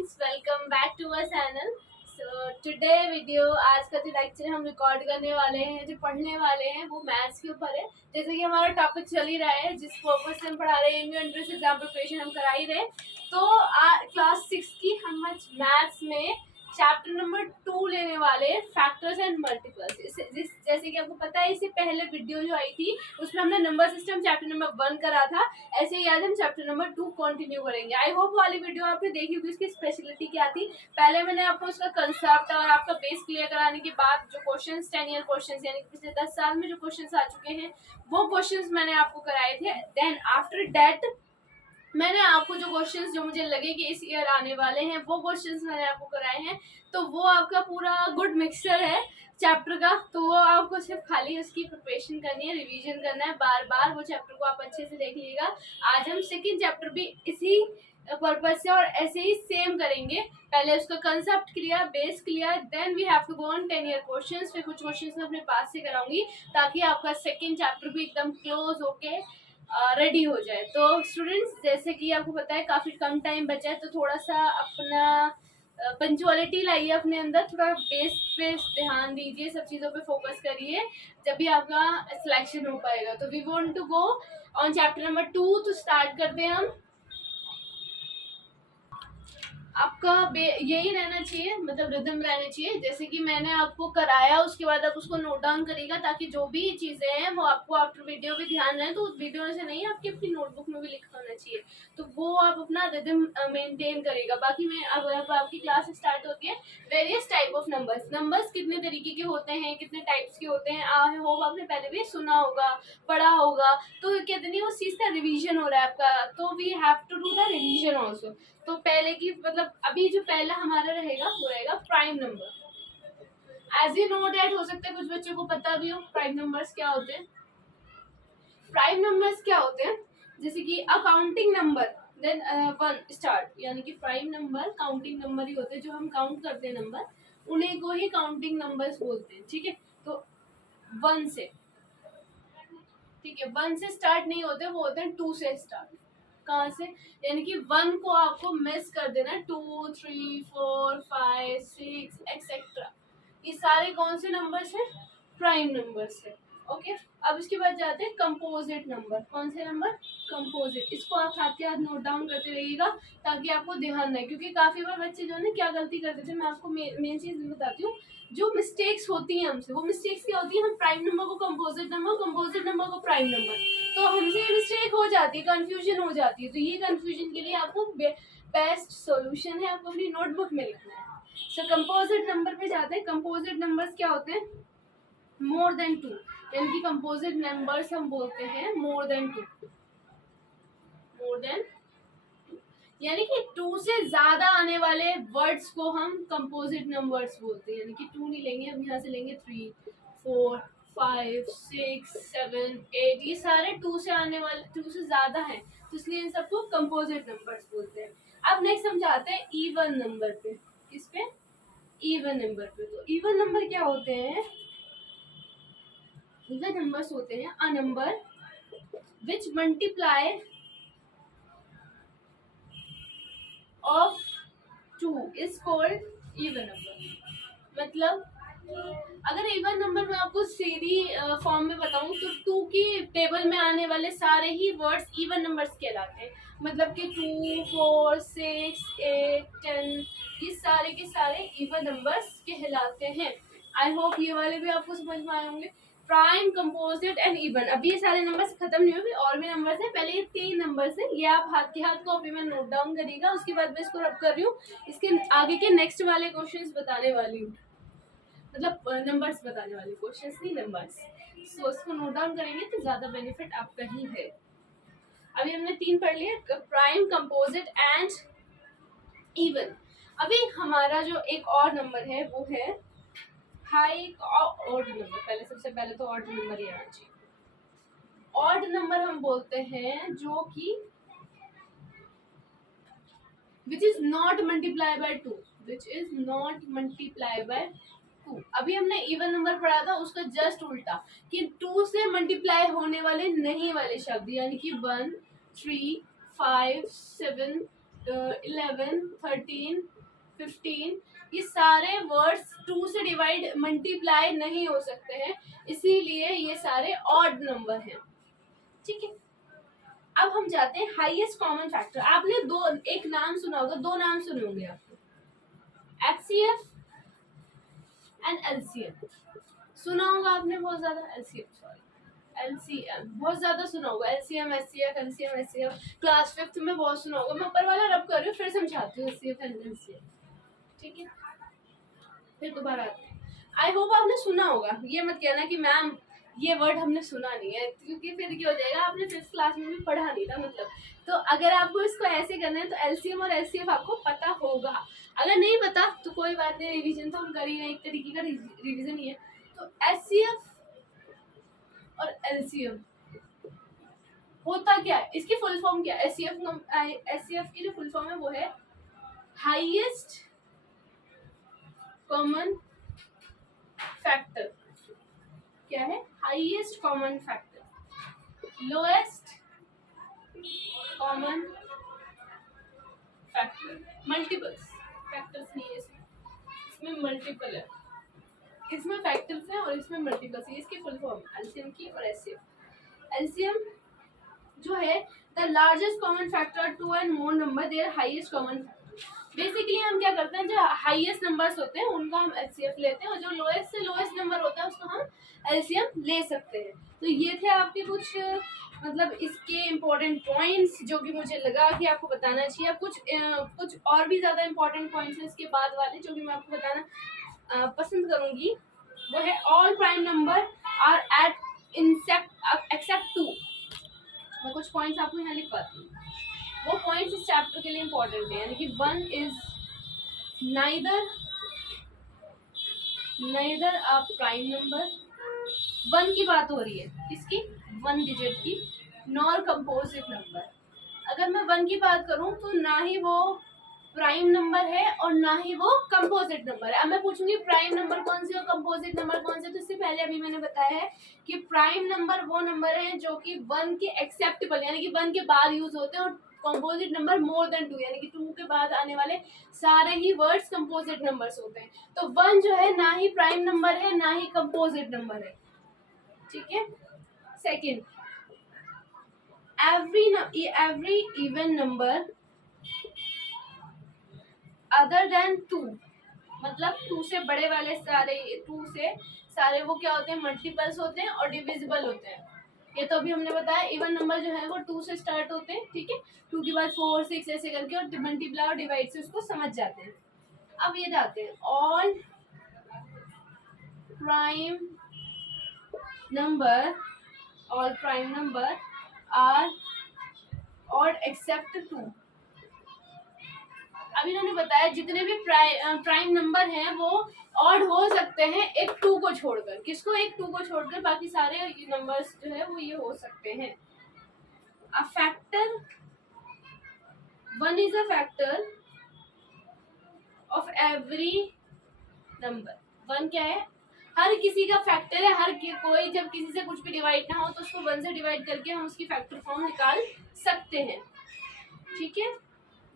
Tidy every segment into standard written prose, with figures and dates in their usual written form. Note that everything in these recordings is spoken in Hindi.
Friends, welcome back to our channel. So today video, आज का जो लेक्चर हम रिकॉर्ड करने वाले हैं, जो पढ़ने वाले हैं, वो मैथ्स के ऊपर है। जैसे कि हमारा टॉपिक चल ही रहा है, जिस पर्पज से हम पढ़ा रहे हैं, एंट्रेंस एग्जाम प्रिपरेशन हम करा ही रहे। तो क्लास 6 की हम आज मैथ्स में चैप्टर नंबर 2 लेने वाले हैं, फैक्टर्स एंड मल्टीपल्स। जैसे कि आपको पता है, इससे पहले वीडियो जो आई थी उसमें हमने नंबर सिस्टम चैप्टर नंबर 1 करा था। ऐसे ही आज हम चैप्टर नंबर 2 कंटिन्यू करेंगे। आई होप वाली वीडियो आपने देखी होगी, इसकी स्पेशलिटी क्या थी। पहले मैंने आपको उसका कंसेप्ट और आपका बेस क्लियर कराने के बाद जो क्वेश्चंस 10 ईयर क्वेश्चंस यानी पिछले 10 साल में जो क्वेश्चंस आ चुके हैं वो क्वेश्चंस मैंने आपको कराए थे। देन आफ्टर दैट मैंने आपको जो क्वेश्चंस जो मुझे लगे कि इस ईयर आने वाले हैं वो क्वेश्चंस मैंने आपको कराए हैं। तो वो आपका पूरा गुड मिक्सचर है चैप्टर का। तो वो आपको सिर्फ खाली उसकी प्रिपरेशन करनी है, रिवीजन करना है बार बार। वो चैप्टर को आप अच्छे से देख लीजिएगा। आज हम सेकंड चैप्टर भी इसी पर्पज से और ऐसे ही सेम करेंगे। पहले उसका concept clear, base clear, then we have to go on 10 year questions. फिर कुछ क्वेश्चंस मैं अपने पास से कराऊंगी ताकि आपका सेकंड चैप्टर भी एकदम क्लोज होके रेडी हो जाए। तो स्टूडेंट्स, जैसे कि आपको पता है काफ़ी कम टाइम बचा है, तो थोड़ा सा अपना पंचुअलिटी लाइए अपने अंदर, थोड़ा बेस पे ध्यान दीजिए, सब चीज़ों पे फोकस करिए, जब भी आपका सिलेक्शन हो पाएगा। तो we want to go on chapter number 2। तो स्टार्ट करते हैं हम। आपका यही रहना चाहिए, मतलब रिदम रहना चाहिए। जैसे कि मैंने आपको कराया, उसके बाद आप उसको नोट डाउन करिएगा ताकि जो भी चीज़ें हैं वो आपको आफ्टर वीडियो भी ध्यान रहे। तो उस वीडियो से नहीं, आपकी अपनी नोटबुक में भी लिखा होना चाहिए। तो वो आप अपना रिदम मेंटेन करेगा। बाकी मैं अब आपकी क्लास स्टार्ट होती है। वेरियस टाइप ऑफ नंबर्स कितने तरीके के होते हैं, कितने टाइप्स के होते हैं, आई होप आपने पहले भी सुना होगा, पढ़ा होगा। तो कितनी उस चीज़ का रिवीजन हो रहा है आपका, तो we have to do the revision also. तो पहले की मतलब अभी जो पहला हमारा रहेगा वो रहेगा prime number. As you know that, हो सकता है कुछ बच्चों को पता भी हो प्राइम नंबर्स क्या होते हैं। प्राइम नंबर्स क्या होते हैं, जैसे कि अकाउंटिंग नंबर, देन 1 स्टार्ट, यानी कि प्राइम नंबर काउंटिंग नंबर ही होते हैं। जो हम काउंट करते हैं नंबर, उन्हीं को ही काउंटिंग नंबर्स बोलते हैं। ठीक है, तो 1 से, ठीक है, 1 से स्टार्ट नहीं होते, वो होते हैं 2 से स्टार्ट। कहाँ से, यानी कि 1 को आपको मिस कर देना, 2, 3, 4, 5, 6 एक्सेट्रा। ये सारे कौन से नंबर्स हैं, प्राइम नंबर्स है। ओके, अब इसके बाद जाते हैं कंपोजिट नंबर। कौन से नंबर, कंपोजिट। इसको आप हाथ के हाथ नोट डाउन करते रहिएगा ताकि आपको ध्यान रहे। क्योंकि काफी बार बच्चे जो है ना क्या गलती करते थे, मैं आपको मेन चीज बताती हूँ। जो मिस्टेक्स होती हैं हमसे, वो मिस्टेक्स क्या होती है, हम प्राइम नंबर को कंपोजिट नंबर, कंपोजिट नंबर को प्राइम नंबर, तो हमसे मिस्टेक हो जाती है, कंफ्यूजन हो जाती है। तो ये कंफ्यूजन के लिए आपको बेस्ट सॉल्यूशन है, आपको अपनी नोटबुक में लिखना है। सो कंपोजिट नंबर पे जाते हैं। कंपोजिट नंबर्स क्या होते हैं, मोर देन 2, यानी कि कंपोजिट नंबर्स हम बोलते हैं मोर देन 2, मोर देन, यानी कि 2 से ज्यादा आने वाले वर्ड्स को हम कंपोजिट नंबर्स बोलते हैं। यानी कि 2 नहीं लेंगे, हम यहाँ से लेंगे 3, 4, 5, 6, 7, 8, ये सारे 2 से आने वाले, 2 से ज्यादा हैं, तो इसलिए इन सबको कंपोजिट नंबर्स बोलते हैं। अब नेक्स्ट हम जाते हैं इवन नंबर पे। किस पे, इवन नंबर पे। तो इवन नंबर क्या होते हैं, इवन नंबर्स होते हैं a number which multiply of 2 is called even number. मतलब अगर इवन नंबर में आपको सीधी फॉर्म में बताऊं तो 2 की टेबल में आने वाले सारे ही वर्ड्स इवन नंबर्स कहलाते हैं। मतलब कि 2, 4, 6, 8, 10, ये सारे के सारे इवन नंबर्स कहलाते हैं। आई होप ये वाले भी आपको समझ में आए होंगे। Prime, composite and even. अब ये सारे नंबर्स खत्म नहीं हुए, और भी नंबर्स हैं। पहले ये 3 नंबर्स हैं, ये आप हाथ के हाथ कॉपी में नोट डाउन करिएगा। उसके बाद मैं इसको रब कर रही हूँ, इसके आगे के नेक्स्ट वाले क्वेश्चंस बताने वाली हूँ, मतलब नंबर्स बताने वाले क्वेश्चंस नहीं, नंबर्स। सो इसको नोट डाउन करेंगे तो ज्यादा बेनिफिट आपका ही है। अभी हमने 3 पढ़ लिए, प्राइम, कंपोजिट एंड इवन। अभी हमारा जो एक और नंबर है वो है हाई ऑड नंबर। पहले सबसे पहले तो ऑड नंबर ही आना चाहिए। ऑड नंबर हम बोलते हैं जो कि which is not multiply by 2, which is not multiply by 2। अभी हमने इवन नंबर पढ़ा था, उसका जस्ट उल्टा, कि 2 से मल्टीप्लाई होने वाले नहीं वाले शब्द, यानी कि 1, 3, 5, 7, 11, 13, 15, ये सारे वर्ड्स 2 से डिवाइड मल्टीप्लाई नहीं हो सकते हैं, इसीलिए ये सारे ऑड नंबर हैं। ठीक है, अब हम जाते हैं हाईएस्ट कॉमन फैक्टर। आपने एक नाम सुना होगा, 2 नाम सुने होंगे आपको, HCF एंड LCM। सुना होगा आपने बहुत ज्यादा, LCM बहुत ज्यादा सुना होगा, LCM SCF क्लास 5th में बहुत सुना होगा। मैं ऊपर वाला रब कर रही हूँ, फिर समझाती हूँ HCF एंड LCM। ठीक है, फिर दोबारा आते हैं। आई होप आपने सुना होगा, ये मत कहना कि मैम ये वर्ड हमने सुना नहीं है, क्योंकि फिर क्या हो जाएगा, आपने 5th क्लास में भी पढ़ा नहीं था मतलब। तो अगर आपको इसको ऐसे करना है तो LCM और SCF आपको पता होगा। अगर नहीं पता तो कोई बात नहीं, रिवीजन तो हम कर ही रहे हैं, एक तरीके का रिवीजन ही है। तो HCF और LCM होता क्या है, इसकी फुल फॉर्म क्या है? SCF की जो फुल फॉर्म है वो है हाईएस्ट कॉमन फैक्टर। क्या है? Highest common factor, lowest common factor. Multiples, factors नहीं है इसमें मल्टीपल है, इसमें फैक्टर्स है और इसमें मल्टीपल्स है। इसकी फुल फॉर्म एलसीएम की और एचसीएफ। एलसीएम जो है the largest common factor two and more number there highest common. Basically हम क्या करते हैं, जो हाईएस्ट नंबर्स होते हैं उनका हम एचसीएफ लेते हैं और जो लोएस्ट से लोएस्ट नंबर होता है उसको हम एलसीएम ले सकते हैं। तो ये थे आपके कुछ मतलब इसके इम्पोर्टेंट पॉइंट्स जो कि मुझे लगा कि आपको बताना चाहिए। कुछ और भी ज़्यादा इम्पोर्टेंट पॉइंट्स हैं इसके बाद वाले जो कि मैं आपको बताना पसंद करूँगी। वो है all prime number are at except 2। मैं कुछ पॉइंट्स आपको यहाँ लिख पाती हूँ, वो पॉइंट्स इस चैप्टर के लिए इम्पोर्टेंट है। यानी कि 1 is neither a prime number, 1 की बात हो रही है, किसकी? 1 डिजिट की, नॉर कंपोजिट नंबर। अगर मैं 1 की बात करूं तो ना ही वो प्राइम नंबर है और ना ही वो कंपोजिट नंबर है। अब मैं पूछूंगी प्राइम नंबर कौन से और कंपोजिट नंबर कौन से, तो इससे पहले अभी मैंने बताया है कि प्राइम नंबर वो नंबर है जो कि 1 के एक्सेप्टेबल यानी कि 1 के बाद यूज होते हैं, और कंपोजिट नंबर मोर देन 2 यानी कि 2 के बाद आने वाले सारे ही वर्ड्स कंपोजिट नंबर्स होते हैं। तो 1 जो है ना ही प्राइम नंबर है ना ही कंपोजिट नंबर है। ठीक है, second, every even number other than 2, मतलब 2 से बड़े वाले सारे वो क्या होते हैं? मल्टीपल्स होते हैं और डिविजिबल होते हैं। ये तो अभी हमने बताया, इवन नंबर जो है वो 2 से स्टार्ट होते हैं। ठीक है, 2 के बाद 4, 6 ऐसे करके और मल्टीप्लाई और डिवाइड से उसको समझ जाते हैं। अब ये जाते हैं all prime number are odd except 2। अब इन्होंने बताया जितने भी प्राइम नंबर हैं वो ऑड हो सकते हैं एक 2 को छोड़कर। किसको? एक 2 को छोड़कर, बाकी सारे नंबर्स जो है वो ये हो सकते हैं। A factor, 1 is a factor of every number. 1 क्या है? हर किसी का फैक्टर है। कोई जब किसी से कुछ भी डिवाइड ना हो तो उसको 1 से डिवाइड करके हम उसकी फैक्टर फॉर्म निकाल सकते हैं। ठीक है,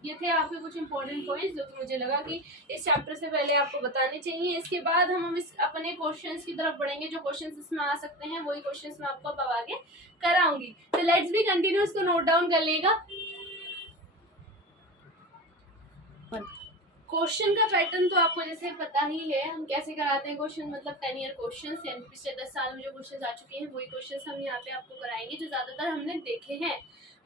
ये थे आपके कुछ इंपॉर्टेंट पॉइंट्स जो कि मुझे लगा कि इस चैप्टर से पहले आपको बताने चाहिए। इसके बाद हम इस अपने क्वेश्चंस की तरफ बढ़ेंगे। जो क्वेश्चंस इसमें आ सकते हैं वही क्वेश्चंस मैं आपको अब आगे कराऊंगी। तो लेट्स बी कंटिन्यू, इसको नोट डाउन कर लेगा। क्वेश्चन का पैटर्न तो आपको जैसे पता ही है, हम कैसे कराते हैं क्वेश्चन, मतलब 10 ईयर क्वेश्चन, यानी पिछले 10 साल में जो क्वेश्चन आ चुके हैं वही क्वेश्चन हम यहाँ पे आपको कराएंगे जो ज्यादातर हमने देखे हैं।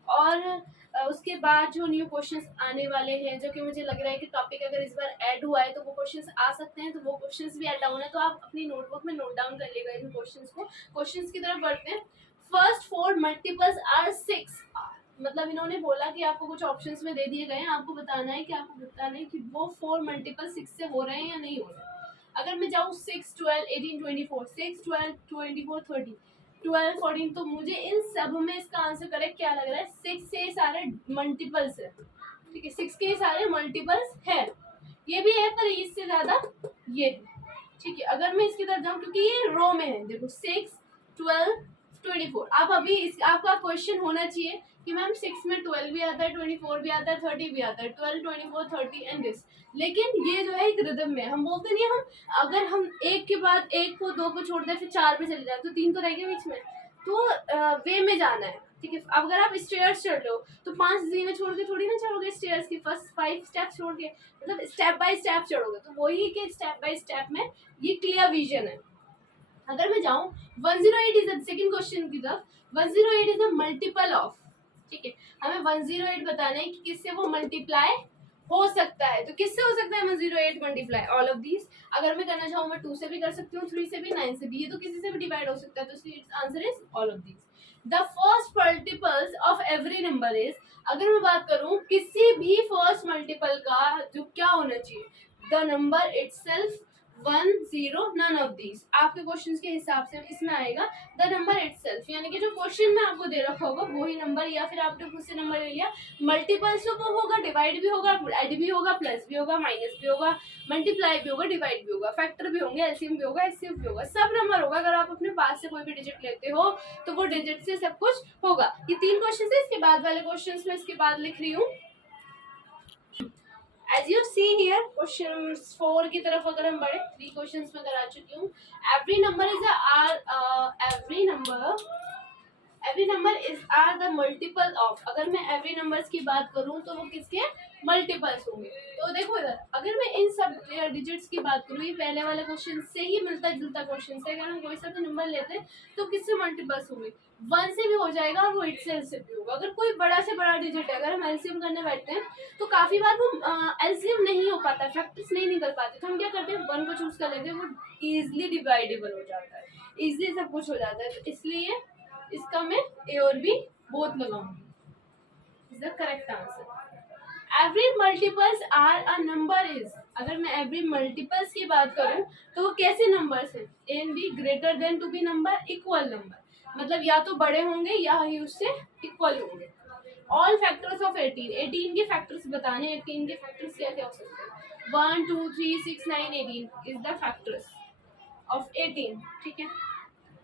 और उसके बाद जो न्यू क्वेश्चंस आने वाले हैं, जो कि मुझे लग रहा है कि टॉपिक अगर इस बार ऐड हुआ है तो वो क्वेश्चंस आ सकते हैं, तो वो क्वेश्चंस भी ऐड डाउन है, तो आप अपनी नोटबुक में नोट डाउन कर लेगा इन क्वेश्चंस को। क्वेश्चंस की तरफ बढ़ते हैं। First 4 multiples are 6। मतलब इन्होंने बोला कि आपको कुछ ऑप्शंस में दे दिए गए हैं, आपको बताना है कि वो 4 मल्टीपल 6 से हो रहे हैं या नहीं हो रहे। अगर मैं जाऊँ 6, 12, 18, 24, 6, 12, 24, 30, 12, 14, तो मुझे इन सब में इसका आंसर करेक्ट क्या लग रहा है? 6 से सारे मल्टीपल्स है। ठीक है, 6 के सारे मल्टीपल्स है, ये भी है पर इससे ज्यादा ये है। ठीक है, अगर मैं इसकी तरफ जाऊँ क्योंकि ये रो में है, देखो 6, 12, 24। आप अभी आपका क्वेश्चन होना चाहिए कि मैम 6 में 12 भी आता है, 24 भी आता है, 30 भी आता है, 12, 24, 30 एंड दिस। लेकिन ये जो है एक रिदम में, हम बोलते नहीं, हम अगर हम एक के बाद एक को, दो को छोड़ दें, फिर 4 पे चले जाए तो 3 तो रह गए बीच में, तो वे में जाना है, ठीक है। अब अगर आप स्टेयर्स चढ़ रहे हो तो 5 जीने छोड़ के थोड़ी ना चढ़ोगे स्टेयर्स की, फर्स्ट 5 स्टेप छोड़ के, मतलब स्टेप बाय स्टेप चढ़ोगे। तो वही कि स्टेप बाय स्टेप में ये क्लियर विजन है। अगर मैं जाऊं 108 इज द सेकंड क्वेश्चन की तरफ, 108 इज अ मल्टीपल ऑफ, ठीक है। हमें 108 बताना है कि किससे वो मल्टीप्लाई हो सकता है। तो किससे हो सकता है 108 मल्टीप्लाई? All of these. अगर मैं करना चाहूँ मैं 2 से भी कर सकती हूँ, 3 से भी, 9 से भी, ये तो किसी से भी डिवाइड हो सकता है। तो answer is all of these. The first multiples of every number is, अगर मैं बात करूं किसी भी फर्स्ट मल्टीपल का जो क्या होना चाहिए, the number itself, 1, 0, none of these. आपके क्वेश्चन के हिसाब से इसमें आएगा द नंबर इटसेल्फ, यानी कि जो क्वेश्चन में आपको दे रखा होगा वही नंबर, या फिर आपने खुद से नंबर ले लिया। मल्टीपल्स तो वो होगा, डिवाइड भी होगा, ऐड भी होगा, प्लस भी होगा, माइनस भी होगा, मल्टीप्लाई भी होगा, डिवाइड भी होगा, फैक्टर भी होंगे, एलसीएम भी होगा, एचसीएफ भी होगा, सब नंबर होगा। अगर आप अपने पास से कोई भी डिजिट लेते हो तो वो डिजिट से सब कुछ होगा। ये 3 क्वेश्चन है। इसके बाद वाले क्वेश्चन में इसके बाद लिख रही हूँ। As you see here, question 4 की तरफ अगर हम बढ़े, 3 क्वेश्चंस में करा चुकी हूँ। Every number is are the multiple of। अगर मैं every numbers की बात करूँ तो वो किसके मल्टीपल्स होंगे। तो देखो इधर, अगर मैं इन सब डिजिट्स की बात करूँ, ये पहले वाले क्वेश्चन से ही मिलता जुलता क्वेश्चन है। अगर हम कोई सा भी नंबर लेते हैं तो किससे मल्टीपल्स होंगे, 1 से भी हो जाएगा और वो इटसेल्फ से भी होगा। अगर कोई बड़ा से बड़ा डिजिट है, अगर हम एलसीएम करने बैठते हैं तो काफी बार वो एलसीएम नहीं हो पाता, फैक्टर्स नहीं निकल पाते, तो हम क्या करते हैं 1 को चूज कर लेते हैं, वो इजिली डिवाइडेबल हो जाता है, इजिली सब कुछ हो जाता है। तो इसलिए इसका मैं ए और बी बोथ लगाऊंगी। Is the correct answer. Every multiples are a number is, अगर मैं एवरी मल्टीपल्स की बात करूं तो वो कैसे नंबर्स हैं, A and B, greater than two B number, equal number, मतलब या तो बड़े होंगे या ही उससे इक्वल होंगे। ऑल फैक्टर्स ऑफ 18, 18 के फैक्टर्स बताने, 18 के फैक्टर्स क्या क्या हो सकते हैं, 1, 2, 3, 6, 9, 18 इज द फैक्टर्स ऑफ 18, ठीक है।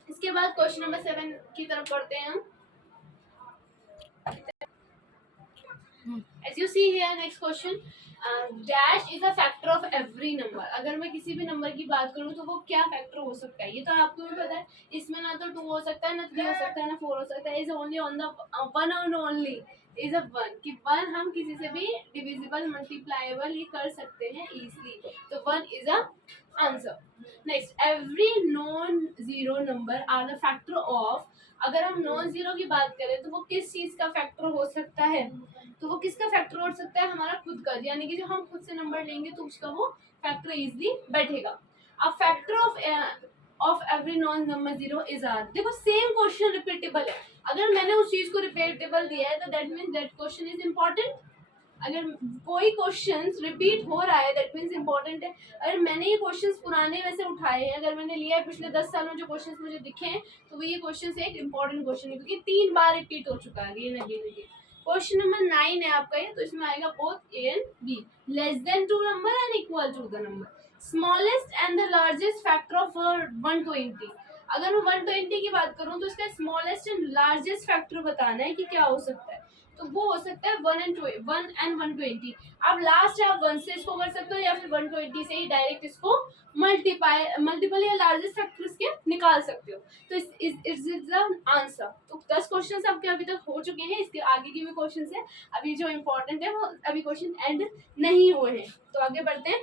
इसके बाद क्वेश्चन नंबर 7 की तरफ बढ़ते हैं हम। As you see here, next question, dash is a factor of every number। अगर मैं किसी भी नंबर की बात करूँ तो वो क्या फैक्टर हो सकता है, ये तो आपको भी पता है। इसमें ना तो 2 हो सकता है, ना 3 हो सकता है, ना 4 हो सकता है। Is only on the one and only is a 1, कि 1 हम किसी से भी डिविजिबल, मल्टीप्लाएबल ये कर सकते हैं इजीली, तो 1 is a answer. Next, every non zero number are the factor of. अगर हम नॉन जीरो की बात करें तो वो किस चीज का फैक्टर हो सकता है, तो वो किसका फैक्टर हो सकता है, हमारा खुद का, यानी कि जो हम खुद से नंबर लेंगे तो उसका वो फैक्टर इजीली बैठेगा। अब factor of every non number zero is are. देखो सेम क्वेश्चन रिपीटेबल है, अगर मैंने उस चीज को रिपीटेबल दिया है तो that means that question is important. अगर कोई क्वेश्चन रिपीट हो रहा है दैट मीन्स इम्पोर्टेंट है। अगर मैंने ये क्वेश्चन पुराने वैसे उठाए हैं, अगर मैंने लिया है पिछले 10 साल में जो क्वेश्चन मुझे दिखे हैं, तो वो ये क्वेश्चन एक इम्पोर्टेंट क्वेश्चन है, क्योंकि 3 बार रिपीट हो चुका है again again again. Question number 9 है आपका ये, तो इसमें आएगा both A and B, less than 2 number and equal to the number, smallest and the largest factor of 120। अगर मैं 120 की बात करूं तो इसका स्मॉलेस्ट एंड लार्जेस्ट फैक्टर बताना है कि क्या हो सकता है, तो वो हो सकता है 1 एंड 120। अब लास्ट आप 1 से इसको कर सकते हो या फिर 120 से ही डायरेक्ट इसको मल्टीपल या लार्जेस्ट फैक्टर इसके निकाल सकते हो। तो इज द आंसर। तो 10 क्वेश्चन आपके अभी तक हो चुके हैं, इसके आगे की भी क्वेश्चन है अभी जो इम्पोर्टेंट है, वो अभी क्वेश्चन एंड नहीं हुए हैं, तो आगे बढ़ते हैं।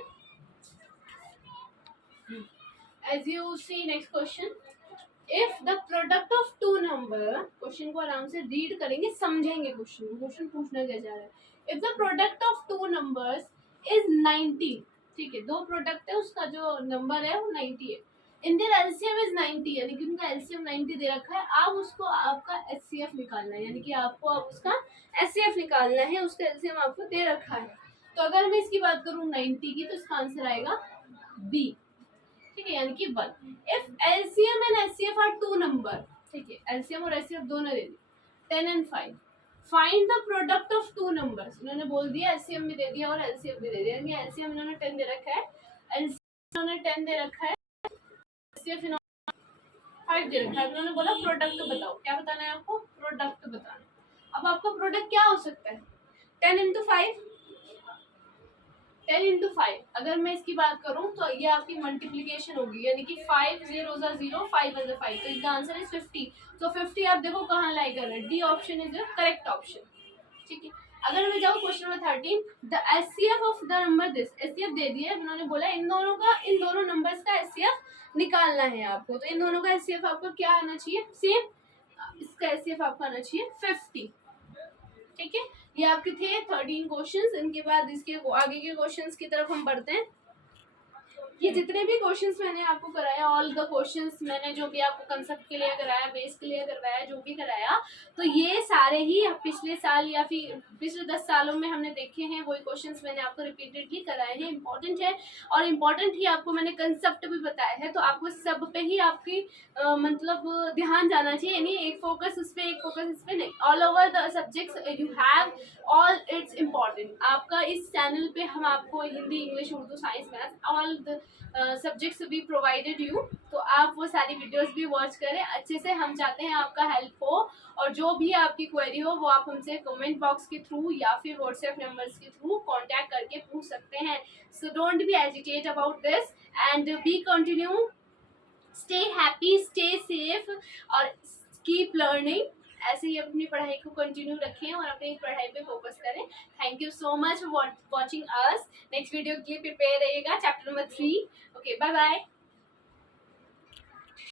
As you see next question, if the product of two number, question को आराम से रीड करेंगे, समझेंगे क्वेश्चन पूछना क्या जा रहा है। if the product of two numbers is 90, ठीक है, दो प्रोडक्ट है, उसका जो नंबर है वो 90 है, इन देयर एलसीएम इज 90, यानी कि उनका एलसीएम 90 दे रखा है। आप उसको आपका एचसीएफ निकालना है, यानी कि आपको अब उसका एचसीएफ निकालना है, उसका एलसीएम आपको दे रखा है। तो अगर मैं इसकी बात करूँ 90 की, तो इसका आंसर आएगा बी, ठीक है, यानी कि 1। If LCM and HCF are 2 number, ठीक है, एलसीएम और एचसीएफ दोनों दे दी, 10 and 5, find the product of 2 numbers. उन्होंने बोल दिया एलसीएम भी दे दिया और एलसीएम भी दे दिया, यानी एलसीएम इन्होंने 10 दे रखा है, एलसीएम इन्होंने 10 दे रखा है, एचसीएफ इन्होंने 5 दे रखा है। उन्होंने बोला प्रोडक्ट बताओ, क्या बताना है आपको, प्रोडक्ट बताना है। अब आपका प्रोडक्ट क्या हो सकता है? 10 इंटू 5, 10 इंटू 5। अगर मैं इसकी बात करूं तो ये आपकी मल्टीप्लीकेशन होगी, यानी कि 5 0 0, 5 1 5, तो इसका आंसर इज 50। तो 50 आप देखो कहाँ लाई कर रहे हैं, D option is the correct option. ठीक है, अगर मैं जाऊँ question number 13, the HCF of the number this, HCF दे दिया, उन्होंने बोला इन दोनों नंबर्स का एचसीएफ निकालना है आपको। तो इन दोनों का एचसीएफ आपको क्या आना चाहिए, सेम, इसका एचसीएफ आपको आना चाहिए 50। ठीक है, ये आपके थे 13 क्वेश्चंस। इनके बाद इसके आगे के क्वेश्चंस की तरफ हम बढ़ते हैं। ये जितने भी क्वेश्चंस मैंने आपको कराया, ऑल द क्वेश्चंस मैंने जो भी आपको कंसेप्ट क्लियर कराया, बेस क्लियर करवाया, जो भी कराया, तो ये सारे ही पिछले साल या फिर पिछले 10 सालों में हमने देखे हैं, वही क्वेश्चंस मैंने आपको रिपीटेडली कराए हैं। इंपॉर्टेंट है, और इम्पॉर्टेंट ही आपको मैंने कंसेप्ट भी बताया है, तो आपको सब पे ही आपकी मतलब ध्यान जाना चाहिए, यानी एक फोकस उस पर, एक फोकस इस पर नहीं, all over the subjects you have all it's important. आपका इस चैनल पे हम आपको Hindi, English, Urdu, science, maths, all the subjects भी प्रोवाइडेड यू, तो आप वो सारी वीडियोस भी वॉच करें अच्छे से। हम चाहते हैं आपका हेल्प हो, और जो भी आपकी क्वेरी हो वो आप हमसे कमेंट बॉक्स के थ्रू या फिर व्हाट्सएप नंबर्स के थ्रू कांटेक्ट करके पूछ सकते हैं। So don't be agitate about this and B continue, stay happy, stay safe और कीप लर्निंग। ऐसे ही अपनी पढ़ाई को कंटिन्यू रखें और अपनी पढ़ाई पे फोकस करें। Thank you so much for watching us. Next video के लिए प्रिपेयर रहिएगा, chapter number 3। Okay, bye bye.